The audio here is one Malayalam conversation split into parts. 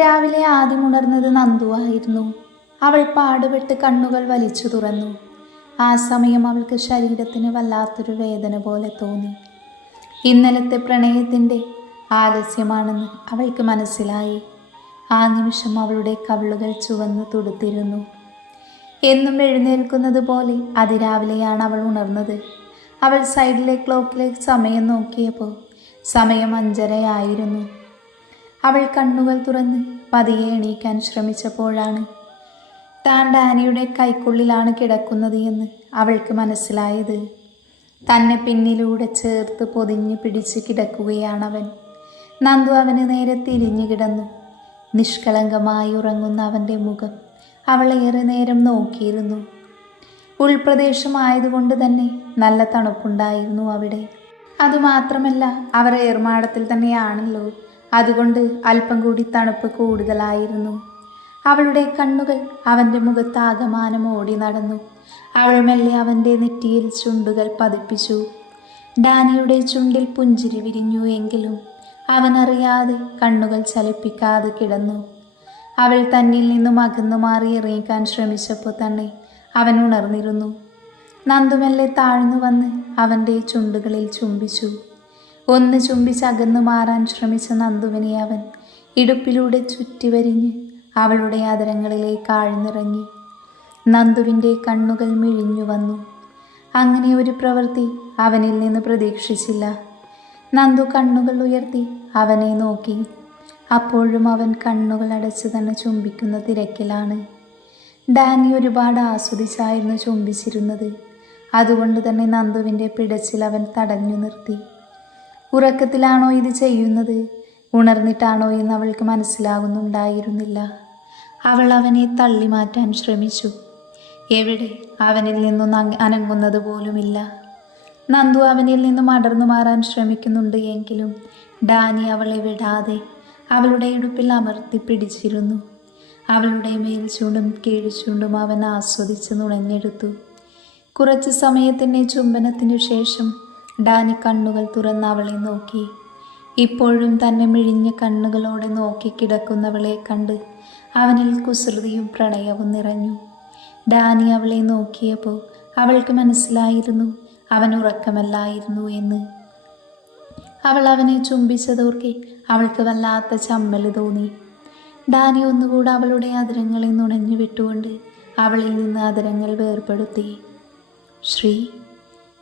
രാവിലെ ആദ്യം ഉണർന്നത് നന്ദുവായിരുന്നു. അവൾ പാടുപെട്ട് കണ്ണുകൾ വലിച്ചു തുറന്നു. ആ സമയം അവൾക്ക് ശരീരത്തിന് വല്ലാത്തൊരു വേദന പോലെ തോന്നി. ഇന്നലത്തെ പ്രണയത്തിൻ്റെ ആലസ്യമാണെന്ന് അവൾക്ക് മനസ്സിലായി. ആ നിമിഷം അവളുടെ കവിളുകൾ ചുവന്ന് തുടുത്തിരുന്നു. എന്നും എഴുന്നേൽക്കുന്നത് പോലെ അതിരാവിലെയാണ് അവൾ ഉണർന്നത്. അവൾ സൈഡിലെ ക്ലോക്കിലെ സമയം നോക്കിയപ്പോൾ സമയം 5:30 അവൾ കണ്ണുകൾ തുറന്ന് പതിയെ എണീക്കാൻ ശ്രമിച്ചപ്പോഴാണ് താൻ ഡാനിയുടെ കൈക്കുള്ളിലാണ് കിടക്കുന്നത് എന്ന് അവൾക്ക് മനസ്സിലായത്. തന്നെ പിന്നിലൂടെ ചേർത്ത് പൊതിഞ്ഞ് പിടിച്ച് കിടക്കുകയാണവൻ. നന്ദു അവന് നേരെ തിരിഞ്ഞു കിടന്നു. നിഷ്കളങ്കമായി ഉറങ്ങുന്ന അവൻ്റെ മുഖം അവൾ ഏറെ നേരം നോക്കിയിരുന്നു. ഉൾപ്രദേശമായതുകൊണ്ട് തന്നെ നല്ല തണുപ്പുണ്ടായിരുന്നു അവിടെ. അതുമാത്രമല്ല, അവർ ഏർമാടത്തിൽ തന്നെയാണല്ലോ, അതുകൊണ്ട് അല്പം കൂടി തണുപ്പ് കൂടുതലായിരുന്നു. അവളുടെ കണ്ണുകൾ അവൻ്റെ മുഖത്താകമാനം ഓടി നടന്നു. അവൾ മെല്ലെ അവൻ്റെ നെറ്റിയിൽ ചുണ്ടുകൾ പതിപ്പിച്ചു. ഡാനിയുടെ ചുണ്ടിൽ പുഞ്ചിരി വിരിഞ്ഞു. എങ്കിലും അവനറിയാതെ കണ്ണുകൾ ചലിപ്പിക്കാതെ കിടന്നു. അവൾ തന്നിൽ നിന്നും അകന്നു മാറി ഇറങ്ങിക്കാൻ ശ്രമിച്ചപ്പോൾ തന്നെ അവൻ ഉണർന്നിരുന്നു. നന്ദുമെല്ലെ താഴ്ന്നു വന്ന് അവൻ്റെ ചുണ്ടുകളിൽ ചുംബിച്ചു. ഒന്ന് ചുംബിച്ച് അകന്നു മാറാൻ ശ്രമിച്ച നന്ദുവിനെ അവൻ ഇടുപ്പിലൂടെ ചുറ്റിവരിഞ്ഞ് അവളുടെ അതരങ്ങളിലേക്ക് ആഴ്ന്നിറങ്ങി. നന്ദുവിൻ്റെ കണ്ണുകൾ മിഴിഞ്ഞു വന്നു. അങ്ങനെ ഒരു പ്രവൃത്തി അവനിൽ നിന്ന് പ്രതീക്ഷിച്ചില്ല. നന്ദു കണ്ണുകൾ ഉയർത്തി അവനെ നോക്കി. അപ്പോഴും അവൻ കണ്ണുകൾ അടച്ച് തന്നെ ചുംബിക്കുന്ന തിരക്കിലാണ്. ഡാനി ഒരുപാട് ആസ്വദിച്ചായിരുന്നു ചുംബിച്ചിരുന്നത്. അതുകൊണ്ട് തന്നെ നന്ദുവിൻ്റെ പിടച്ചിൽ അവൻ തടഞ്ഞു നിർത്തി. ഉറക്കത്തിലാണോ ഇത് ചെയ്യുന്നത്, ഉണർന്നിട്ടാണോ എന്ന് അവൾക്ക് മനസ്സിലാകുന്നുണ്ടായിരുന്നില്ല. അവൾ അവനെ തള്ളി മാറ്റാൻ ശ്രമിച്ചു. എവിടെ, അവനിൽ നിന്നും അനങ്ങുന്നത് പോലുമില്ല. നന്ദു അവനിൽ നിന്നും അടർന്നു മാറാൻ ശ്രമിക്കുന്നുണ്ട്. എങ്കിലും ഡാനി അവളെ വിടാതെ അവളുടെ ഇടുപ്പിൽ അമർത്തി പിടിച്ചിരുന്നു. അവളുടെ മേൽചൂണ്ടും കീഴ്ചൂണ്ടും അവൻ ആസ്വദിച്ച് നുണഞ്ഞെടുത്തു. കുറച്ച് സമയത്തിൻ്റെ ചുംബനത്തിനു ശേഷം ഡാനി കണ്ണുകൾ തുറന്ന് അവളെ നോക്കി. ഇപ്പോഴും തന്നെ മിഴിഞ്ഞ കണ്ണുകളോടെ നോക്കി കിടക്കുന്നവളെ കണ്ട് അവനിൽ കുസൃതിയും പ്രണയവും നിറഞ്ഞു. ഡാനി അവളെ നോക്കിയപ്പോൾ അവൾക്ക് മനസ്സിലായിരുന്നു അവൻ ഉറക്കമല്ലായിരുന്നു എന്ന്. അവൾ അവനെ ചുംബിച്ചതോർക്കെ അവൾക്ക് വല്ലാത്ത ചമ്മൽ തോന്നി. ഡാനി ഒന്നുകൂടെ അവളുടെ അതിരങ്ങളെ നുണഞ്ഞു വിട്ടുകൊണ്ട് അവളിൽ നിന്ന് അതിരങ്ങൾ വേർപെടുത്തി. ശ്രീ,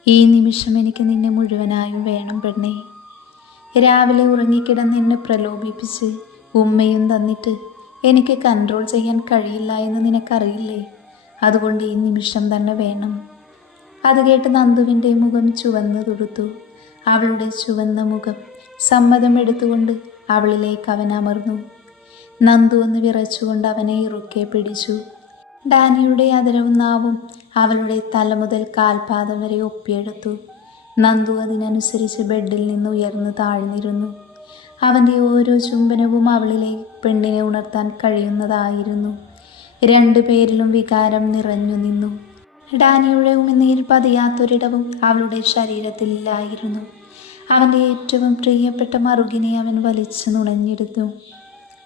ഈ നിമിഷം എനിക്ക് നിന്നെ മുഴുവനായും വേണം പെണ്ണേ. രാവിലെ ഉറങ്ങിക്കിടന്ന് എന്നെ പ്രലോഭിപ്പിച്ച് ഉമ്മയും തന്നിട്ട് എനിക്ക് കൺട്രോൾ ചെയ്യാൻ കഴിയില്ല എന്ന് നിനക്കറിയില്ലേ? അതുകൊണ്ട് ഈ നിമിഷം തന്നെ വേണം. അത് കേട്ട് നന്ദുവിൻ്റെ മുഖം ചുവന്ന് തുടുത്തു. അവളുടെ ചുവന്ന മുഖം സമ്മതം എടുത്തുകൊണ്ട് അവളിലേക്ക് അവൻ അമർന്നു. നന്ദു ഒന്ന് വിറച്ചുകൊണ്ട് അവനെ ഇറുക്കെ പിടിച്ചു. ഡാനിയുടെ അതരവും നാവും അവളുടെ തല മുതൽ കാൽപാദം വരെ ഒപ്പിയെടുത്തു. നന്ദു അതിനനുസരിച്ച് ബെഡിൽ നിന്ന് ഉയർന്നു താഴ്ന്നിരുന്നു. അവൻ്റെ ഓരോ ചുംബനവും അവളിലെ പെണ്ണിനെ ഉണർത്താൻ കഴിയുന്നതായിരുന്നു. രണ്ടുപേരിലും വികാരം നിറഞ്ഞു നിന്നു. ഡാനിയുടെ ഉമിനീർ പതിയാത്തൊരിടവും അവളുടെ ശരീരത്തിലില്ലായിരുന്നു. അവൻ്റെ ഏറ്റവും പ്രിയപ്പെട്ട മറുകിനെ അവൻ വലിച്ചു നുണഞ്ഞെടുത്തു.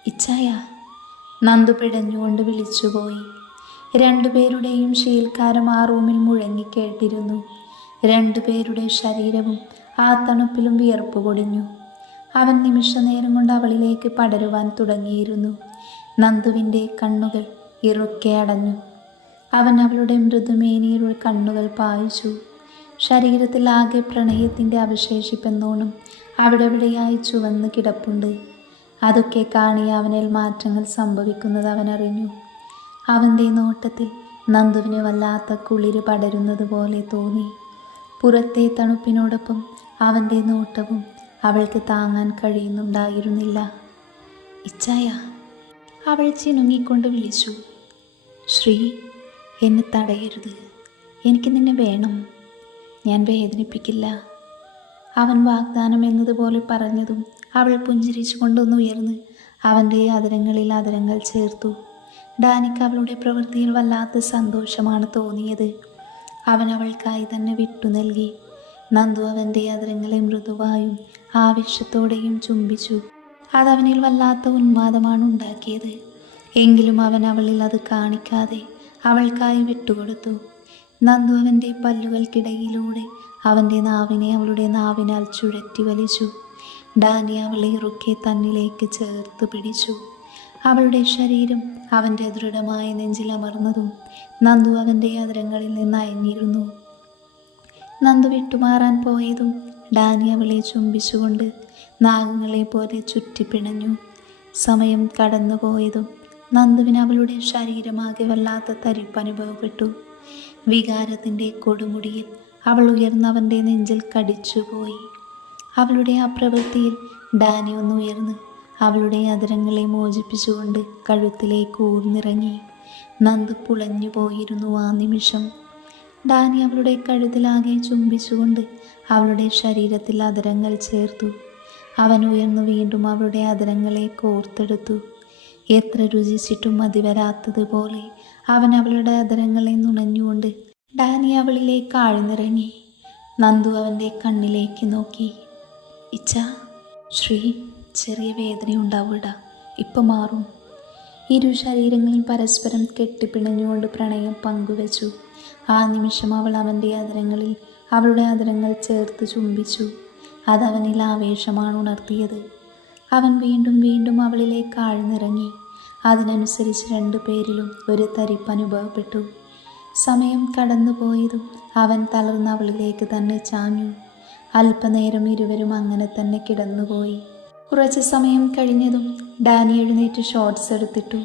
ഇച്ചായ, നന്ദു പിടഞ്ഞുകൊണ്ട് വിളിച്ചുപോയി. രണ്ടുപേരുടെയും ശീൽക്കാരം ആ റൂമിൽ മുഴങ്ങിക്കേട്ടിരുന്നു. രണ്ടുപേരുടെ ശരീരവും ആ തണുപ്പിലും വിയർപ്പ് പൊടിഞ്ഞു. അവൻ നിമിഷനേരം കൊണ്ട് അവളിലേക്ക് പടരുവാൻ തുടങ്ങിയിരുന്നു. നന്ദുവിൻ്റെ കണ്ണുകൾ ഇറുക്കെ അടഞ്ഞു. അവൻ അവളുടെ മൃദുമേനിയുടെ കണ്ണുകൾ പായിച്ചു. ശരീരത്തിൽ ആകെ പ്രണയത്തിൻ്റെ അവശേഷിപ്പെന്നോണം അവിടെവിടെയായി ചുവന്ന് കിടപ്പുണ്ട്. അതൊക്കെ കാണി അവനിൽ മാറ്റങ്ങൾ സംഭവിക്കുന്നത് അവനറിഞ്ഞു. അവൻ്റെ നോട്ടത്തിൽ നന്ദുവിന് വല്ലാത്ത കുളിര് പടരുന്നത് പോലെ തോന്നി. പുറത്തെ തണുപ്പിനോടൊപ്പം അവൻ്റെ നോട്ടവും അവൾക്ക് താങ്ങാൻ കഴിയുന്നുണ്ടായിരുന്നില്ല. ഇച്ചായ, അവൾ ചിനുങ്ങിക്കൊണ്ട് വിളിച്ചു. ശ്രീ, എന്നെ തടയരുത്. എനിക്ക് നിന്നെ വേണം. ഞാൻ വേദനിപ്പിക്കില്ല. അവൻ വാഗ്ദാനം എന്നതുപോലെ പറഞ്ഞതും അവൾ പുഞ്ചിരിച്ചു കൊണ്ടൊന്നുയർന്ന് അവൻ്റെ അതിരങ്ങളിൽ അതിരങ്ങൾ ചേർത്തു. ഡാനിക്ക് അവളുടെ പ്രവൃത്തിയിൽ വല്ലാത്ത സന്തോഷമാണ് തോന്നിയത്. അവൻ അവൾക്കായി തന്നെ വിട്ടു നൽകി. നന്ദു അവൻ്റെ അതിരങ്ങളെ മൃദുവായും ആവേശത്തോടെയും ചുംബിച്ചു. അതവനിൽ വല്ലാത്ത ഉന്മാദമാണ് ഉണ്ടാക്കിയത്. എങ്കിലും അവൻ അവളിൽ അത് കാണിക്കാതെ അവൾക്കായി വിട്ടുകൊടുത്തു. നന്ദു അവൻ്റെ പല്ലുകൾക്കിടയിലൂടെ അവൻ്റെ നാവിനെ അവളുടെ നാവിനാൽ ചുഴറ്റി വലിച്ചു. ഡാനി അവളെ ഇറുക്കെ തന്നിലേക്ക് ചേർത്ത് പിടിച്ചു. അവളുടെ ശരീരം അവൻ്റെ ദൃഢമായ നെഞ്ചിൽ അമർന്നതും നന്ദു അവൻ്റെ അതിരങ്ങളിൽ നിന്ന് അയഞ്ഞിരുന്നു. നന്ദു വിട്ടുമാറാൻ പോയതും ഡാനി അവളെ ചുംബിച്ചുകൊണ്ട് നാഗങ്ങളെ പോലെ ചുറ്റിപ്പിണഞ്ഞു. സമയം കടന്നുപോയതും നന്ദുവിന് അവളുടെ ശരീരമാകെ വല്ലാത്ത തരിപ്പ് അനുഭവപ്പെട്ടു. വികാരത്തിൻ്റെ കൊടുമുടിയിൽ അവൾ ഉയർന്നവൻ്റെ നെഞ്ചിൽ കടിച്ചുപോയി. അവളുടെ ആ പ്രവൃത്തിയിൽ ഡാനി ഒന്നുയർന്ന് അവളുടെ അതിരങ്ങളെ മോചിപ്പിച്ചുകൊണ്ട് കഴുത്തിലേക്ക് ഊർന്നിറങ്ങി. നന്ദു പുളഞ്ഞു പോയിരുന്നു ആ നിമിഷം. ഡാനി അവളുടെ കഴുത്തിലാകെ ചുംബിച്ചുകൊണ്ട് അവളുടെ ശരീരത്തിൽ അതിരങ്ങൾ ചേർത്തു. അവൻ ഉയർന്നു വീണ്ടും അവളുടെ അതിരങ്ങളെ കോർത്തെടുത്തു. എത്ര രുചിച്ചിട്ടും മതിവരാത്തതുപോലെ അവൻ അവളുടെ അതിരങ്ങളെ നുണഞ്ഞുകൊണ്ട് ഡാനി അവളിലേക്ക് ആഴ്ന്നിറങ്ങി. നന്ദു അവൻ്റെ കണ്ണിലേക്ക് നോക്കി. ഇച്ച ശ്രീ, ചെറിയ വേദനയുണ്ടാവൂട, ഇപ്പം മാറും. ഇരു ശരീരങ്ങളും പരസ്പരം കെട്ടിപ്പിണഞ്ഞുകൊണ്ട് പ്രണയം പങ്കുവച്ചു. ആ നിമിഷം അവൾ അവൻ്റെ അതിരങ്ങളിൽ അവളുടെ അതിരങ്ങൾ ചേർത്ത് ചുംബിച്ചു. അതവനിൽ ആവേശമാണ് ഉണർത്തിയത്. അവൻ വീണ്ടും വീണ്ടും അവളിലേക്ക് ആഴ്ന്നിറങ്ങി. അതിനനുസരിച്ച് രണ്ടുപേരിലും ഒരു തരിപ്പ് അനുഭവപ്പെട്ടു. സമയം കടന്നുപോയതും അവൻ തളർന്ന് അവളിലേക്ക് തന്നെ ചാഞ്ഞു. അല്പനേരം ഇരുവരും അങ്ങനെ തന്നെ കിടന്നുപോയി. കുറച്ച് സമയം കഴിഞ്ഞതും ഡാനി എഴുന്നേറ്റ് ഷോർട്ട്സ് എടുത്തിട്ടു.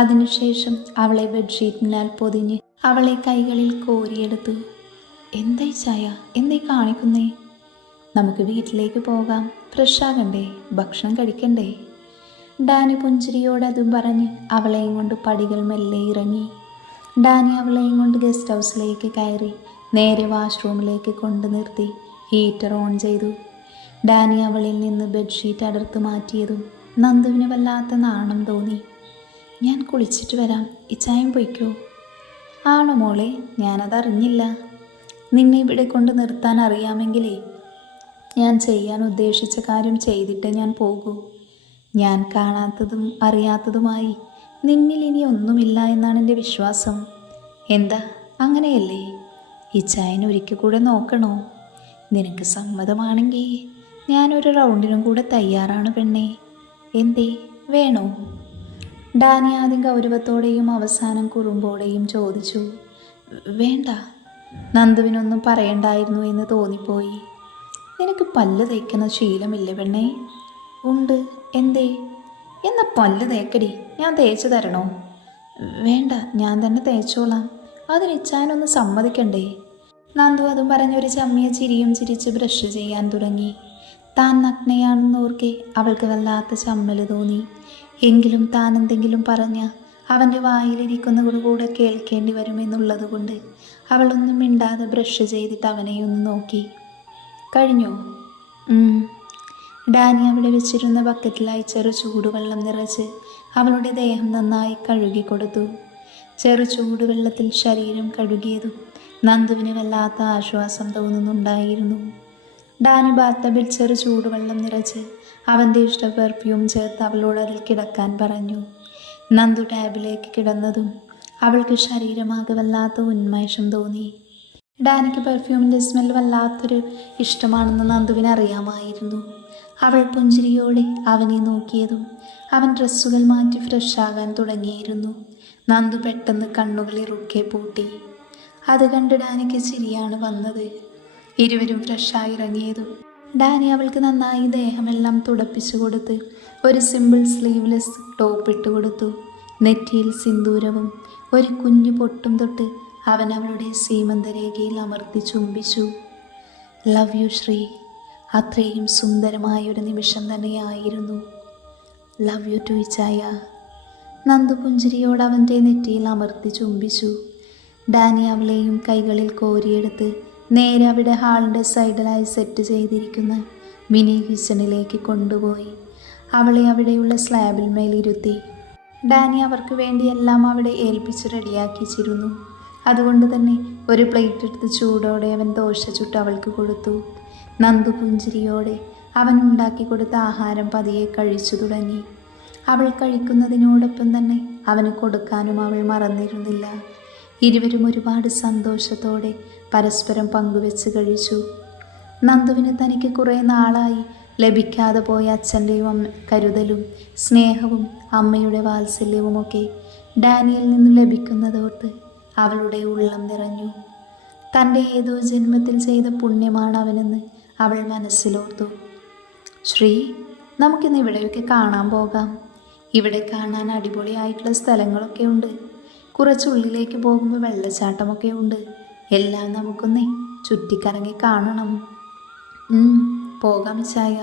അതിനുശേഷം അവളെ ബെഡ്ഷീറ്റിനാൽ പൊതിഞ്ഞ് അവളെ കൈകളിൽ കോരിയെടുത്തു. എന്തായി ചായ, എന്തായി കാണിക്കുന്നേ? നമുക്ക് വീട്ടിലേക്ക് പോകാം, ഫ്രഷാകണ്ടേ, ഭക്ഷണം കഴിക്കണ്ടേ? ഡാനി പുഞ്ചിരിയോട് അതും പറഞ്ഞ് അവളെയും കൊണ്ട് പടികൾ മെല്ലെ ഇറങ്ങി. ഡാനി അവളെയും കൊണ്ട് ഗസ്റ്റ് ഹൗസിലേക്ക് കയറി നേരെ വാഷ്റൂമിലേക്ക് കൊണ്ടു നിർത്തി ഹീറ്റർ ഓൺ ചെയ്തു. ഡാനി അവളിൽ നിന്ന് ബെഡ്ഷീറ്റ് അടർത്ത് മാറ്റിയതും നന്ദുവിന് വല്ലാത്ത നാണം തോന്നി. ഞാൻ കുളിച്ചിട്ട് വരാം, ഇച്ചായം പൊയ്ക്കോ. ആണോ മോളെ, ഞാനതറിഞ്ഞില്ല. നിന്നെ ഇവിടെ കൊണ്ട് നിർത്താൻ അറിയാമെങ്കിലേ ഞാൻ ചെയ്യാൻ ഉദ്ദേശിച്ച കാര്യം ചെയ്തിട്ടേ ഞാൻ പോകൂ. ഞാൻ കാണാത്തതും അറിയാത്തതുമായി നിന്നിൽ ഇനി ഒന്നുമില്ല എന്നാണ് എൻ്റെ വിശ്വാസം. എന്താ, അങ്ങനെയല്ലേ? ഇച്ചായനെ ഒരിക്കൽ കൂടെ നോക്കണോ? നിനക്ക് സമ്മതമാണെങ്കിൽ ഞാനൊരു റൗണ്ടിനും കൂടെ തയ്യാറാണ് പെണ്ണേ. എന്തേ, വേണോ? ഡാനി ആദ്യം ഗൗരവത്തോടെയും അവസാനം കുറുമ്പോടെയും ചോദിച്ചു. വേണ്ട. നന്ദുവിനൊന്നും പറയണ്ടായിരുന്നു എന്ന് തോന്നിപ്പോയി. നിനക്ക് പല്ല് തേക്കുന്ന ശീലമില്ലേ പെണ്ണേ? ഉണ്ട്. എന്തേ? എന്നാ പല്ല് തേക്കടി, ഞാൻ തേച്ചു തരണോ? വേണ്ട, ഞാൻ തന്നെ തേച്ചോളാം. അതിന് ഇച്ചാനൊന്ന് സമ്മതിക്കണ്ടേ? നന്ദു അതും പറഞ്ഞൊരു ചമ്മിയ ചിരിയും ചിരിച്ച് ബ്രഷ് ചെയ്യാൻ തുടങ്ങി. താൻ നഗ്നയാണെന്നോർക്കെ അവൾക്ക് വല്ലാത്ത ചമ്മൽ തോന്നി. എങ്കിലും താൻ എന്തെങ്കിലും പറഞ്ഞ അവൻ്റെ വായിലിരിക്കുന്നവർ കൂടെ കേൾക്കേണ്ടി വരുമെന്നുള്ളത് കൊണ്ട് അവളൊന്നും മിണ്ടാതെ ബ്രഷ് ചെയ്തിട്ട് അവനെയൊന്ന് നോക്കി. കഴിഞ്ഞോ? ഡാനി അവിടെ വെച്ചിരുന്ന ബക്കറ്റിലായി ചെറു ചൂടുവെള്ളം നിറച്ച് അവളുടെ ദേഹം നന്നായി കഴുകിക്കൊടുത്തു. ചെറു ചൂടുവെള്ളത്തിൽ ശരീരം കഴുകിയതും നന്ദുവിന് വല്ലാത്ത ആശ്വാസം തോന്നുന്നുണ്ടായിരുന്നു. ഡാനി ബാത്തബിൽ ചെറു ചൂടുവെള്ളം നിറച്ച് അവൻ്റെ ഇഷ്ട പെർഫ്യൂം ചേർത്ത് അവളോട് അതിൽ കിടക്കാൻ പറഞ്ഞു. നന്ദു ടാബിലേക്ക് കിടന്നതും അവൾക്ക് ശരീരമാകെ വല്ലാത്ത ഉന്മേഷം തോന്നി. ഡാനിക്ക് പെർഫ്യൂമിൻ്റെ സ്മെൽ വല്ലാത്തൊരു ഇഷ്ടമാണെന്ന് നന്ദുവിന് അറിയാമായിരുന്നു. അവൾ പുഞ്ചിരിയോടെ അവനെ നോക്കിയതും അവൻ ഡ്രസ്സുകൾ മാറ്റി ഫ്രഷാകാൻ തുടങ്ങിയിരുന്നു. നന്ദു പെട്ടെന്ന് കണ്ണുകൾ ഇറുക്കെ പൂട്ടി. അത് കണ്ട് ഡാനിക്ക് ചിരിയാണ് വന്നത്. ഇരുവരും ഫ്രഷായി ഇറങ്ങിയതും ഡാനി അവൾക്ക് നന്നായി ദേഹമെല്ലാം തുടപ്പിച്ചു കൊടുത്ത് ഒരു സിമ്പിൾ സ്ലീവ്ലെസ് ടോപ്പ് ഇട്ട് കൊടുത്തു. നെറ്റിയിൽ സിന്ദൂരവും ഒരു കുഞ്ഞു പൊട്ടും തൊട്ട് അവൻ അവളുടെ സീമന്തരേഖയിൽ അമർത്തി ചുംബിച്ചു. Love you Shri. അത്രയും സുന്ദരമായൊരു നിമിഷം തന്നെയായിരുന്നു. ലവ് യു ടു ഇച്ചായ. നന്ദു പുഞ്ചിരിയോട് അവൻ്റെ നെറ്റിയിൽ അമർത്തി ചുംബിച്ചു. ഡാനി അവളെയും കൈകളിൽ കോരിയെടുത്ത് നേരെ അവിടെ ഹാളിൻ്റെ സൈഡിലായി സെറ്റ് ചെയ്തിരിക്കുന്ന മിനി കിച്ചണിലേക്ക് കൊണ്ടുപോയി അവളെ അവിടെയുള്ള സ്ലാബിൽ മേലിരുത്തി. ഡാനി അവർക്ക് വേണ്ടി എല്ലാം അവിടെ ഏൽപ്പിച്ച് റെഡിയാക്കിച്ചിരുന്നു. അതുകൊണ്ട് തന്നെ ഒരു പ്ലേറ്റ് എടുത്ത് ചൂടോടെ അവൻ ദോശ ചുട്ട് അവൾക്ക് കൊടുത്തു. നന്ദു പുഞ്ചിരിയോടെ അവൻ ഉണ്ടാക്കി കൊടുത്ത ആഹാരം പതിയെ കഴിച്ചു തുടങ്ങി. അവൾ കഴിക്കുന്നതിനോടൊപ്പം തന്നെ അവന് കൊടുക്കാനും അവൾ മറന്നിരുന്നില്ല. ഇരുവരും ഒരുപാട് സന്തോഷത്തോടെ പരസ്പരം പങ്കുവെച്ച് കഴിച്ചു. നന്ദുവിന് തനിക്ക് കുറേ നാളായി ലഭിക്കാതെ പോയ അച്ഛൻ്റെയും കരുതലും സ്നേഹവും അമ്മയുടെ വാത്സല്യവുമൊക്കെ ഡാനിയിൽ നിന്ന് ലഭിക്കുന്നതോർത്ത് അവളുടെ ഉള്ളം നിറഞ്ഞു. തൻ്റെ ഏതോ ജന്മത്തിൽ ചെയ്ത പുണ്യമാണ് അവനെന്ന് അവൾ മനസ്സിലോർത്തു. ശ്രീ, നമുക്കിന്ന് ഇവിടെയൊക്കെ കാണാൻ പോകാം. ഇവിടെ കാണാൻ അടിപൊളിയായിട്ടുള്ള സ്ഥലങ്ങളൊക്കെ ഉണ്ട്. കുറച്ചുള്ളിലേക്ക് പോകുമ്പോൾ വെള്ളച്ചാട്ടമൊക്കെ ഉണ്ട്. എല്ലാം നമുക്കൊന്നേ ചുറ്റിക്കറങ്ങി കാണണം. പോകാം ചായ.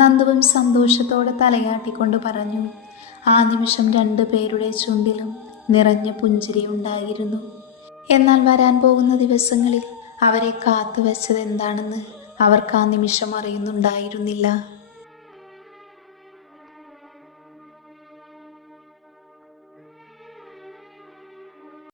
നന്ദുവും സന്തോഷത്തോടെ തലയാട്ടിക്കൊണ്ട് പറഞ്ഞു. ആ നിമിഷം 2 പേരുടെ ചുണ്ടിലും നിറഞ്ഞ പുഞ്ചിരി ഉണ്ടായിരുന്നു. എന്നാൽ വരാൻ പോകുന്ന ദിവസങ്ങളിൽ അവരെ കാത്തുവെച്ചത് എന്താണെന്ന് അവർക്ക് ആ നിമിഷം അറിയുന്നുണ്ടായിരുന്നില്ല.